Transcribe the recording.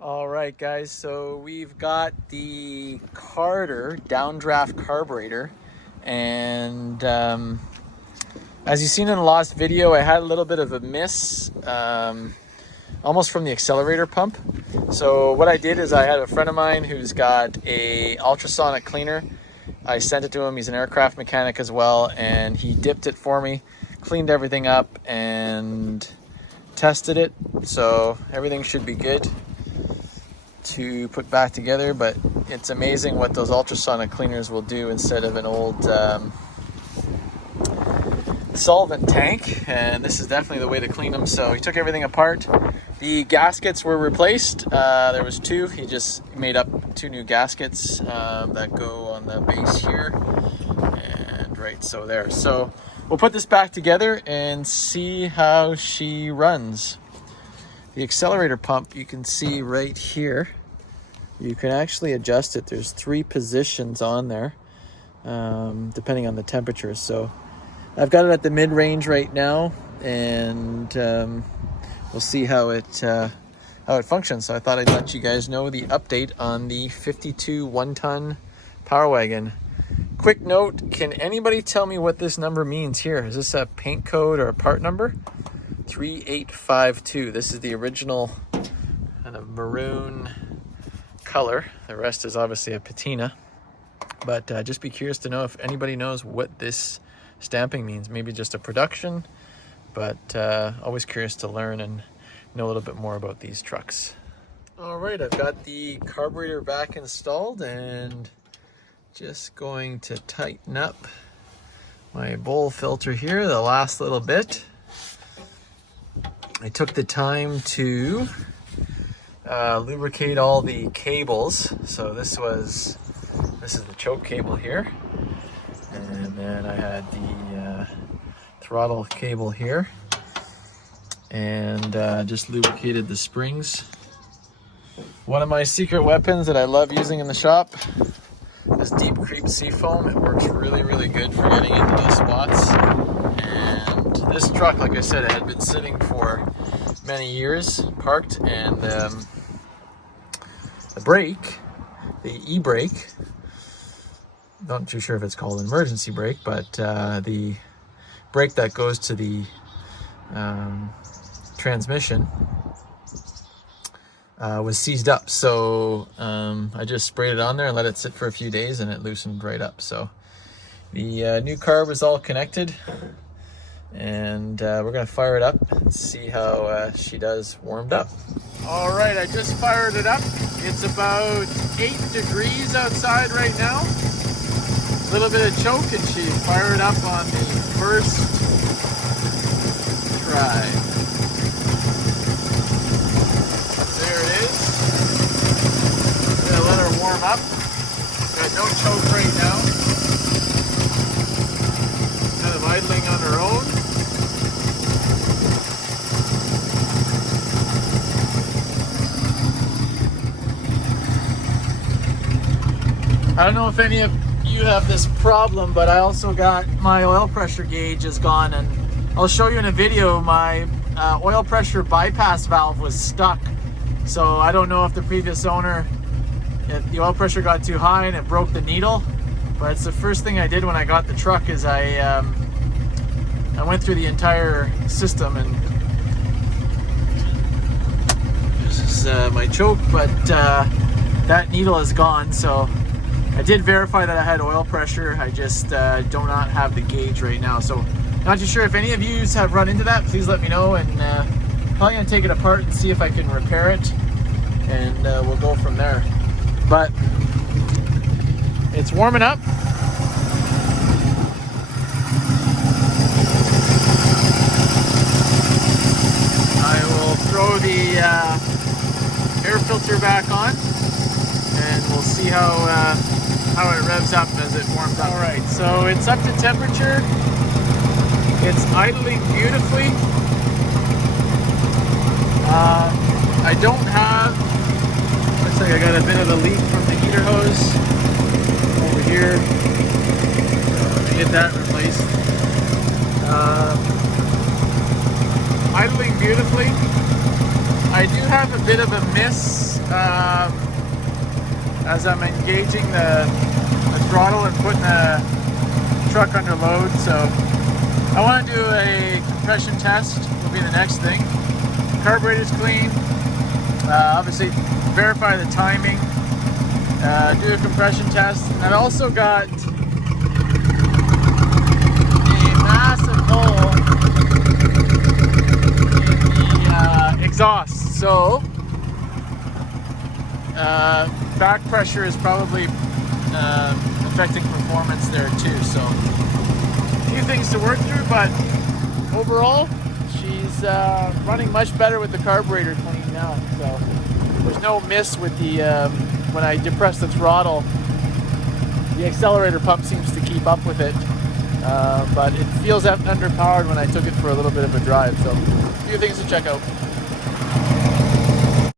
All right, guys, so we've got the Carter Downdraft carburetor, and as you've seen in the last video, I had a little bit of a miss, almost from the accelerator pump. So what I did is I had a friend of mine who's got a ultrasonic cleaner. I sent it to him. He's an aircraft mechanic as well, and he dipped it for me, cleaned everything up, and tested it. So everything should be good to put back together, but it's amazing what those ultrasonic cleaners will do instead of an old solvent tank, and this is definitely the way to clean them. So he took everything apart. The gaskets were replaced. There was two. He just made up two new gaskets that go on the base here and right so there. So we'll put this back together and see how she runs. The accelerator pump, you can see right here, you can actually adjust it. There's 3 positions on there, depending on the temperature. So I've got it at the mid-range right now, and we'll see how it functions. So I thought I'd let you guys know the update on the 52 one-ton Power Wagon. Quick note, can anybody tell me what this number means here? Is this a paint code or a part number? 3852. This is the original kind of maroon color. The rest is obviously a patina, but just be curious to know if anybody knows what this stamping means. Maybe just a production, but always curious to learn and know a little bit more about these trucks. All right, I've got the carburetor back installed and just going to tighten up my bowl filter here the last little bit. I took the time to lubricate all the cables. So this is the choke cable here, and then I had the throttle cable here, and just lubricated the springs. One of my secret weapons that I love using in the shop, this deep creep seafoam. It works really good for getting into those spots. And this truck, like I said, it had been sitting for many years parked, and the brake, the e-brake, not too sure if it's called an emergency brake, but the brake that goes to the transmission was seized up. So I just sprayed it on there and let it sit for a few days, and it loosened right up. So the new carb is all connected, and we're gonna fire it up and see how she does warmed up. All right, I just fired it up. It's about 8 degrees outside right now. A little bit of choke, and she fired up on the first try. There it is. I'm gonna let her warm up. Got no choke right now. Kind of idling on her own. I don't know if any of you have this problem, but I also got my oil pressure gauge is gone, and I'll show you in a video. My oil pressure bypass valve was stuck. So I don't know if the previous owner, if the oil pressure got too high and it broke the needle, but it's the first thing I did when I got the truck is I went through the entire system, and this is my choke, but that needle is gone. So I did verify that I had oil pressure. I just do not have the gauge right now. So not too sure if any of you have run into that. Please let me know, and probably gonna take it apart and see if I can repair it, and we'll go from there. But it's warming up. I will throw the air filter back on, and we'll see how it revs up as it warms up. All right, so it's up to temperature. It's idling beautifully. I don't have, looks like I got a bit of a leak from the heater hose over here. Let me get that replaced. idling beautifully. I do have a bit of a miss as I'm engaging the throttle and putting the truck under load. So I want to do a compression test, will be the next thing. Carburetor's clean. Obviously verify the timing. Do a compression test. And I've also got a massive hole in the exhaust. So back pressure is probably affecting performance there too. So a few things to work through, but overall she's running much better with the carburetor clean now. So there's no miss with the when I depress the throttle. The accelerator pump seems to keep up with it, but it feels underpowered when I took it for a little bit of a drive. So a few things to check out.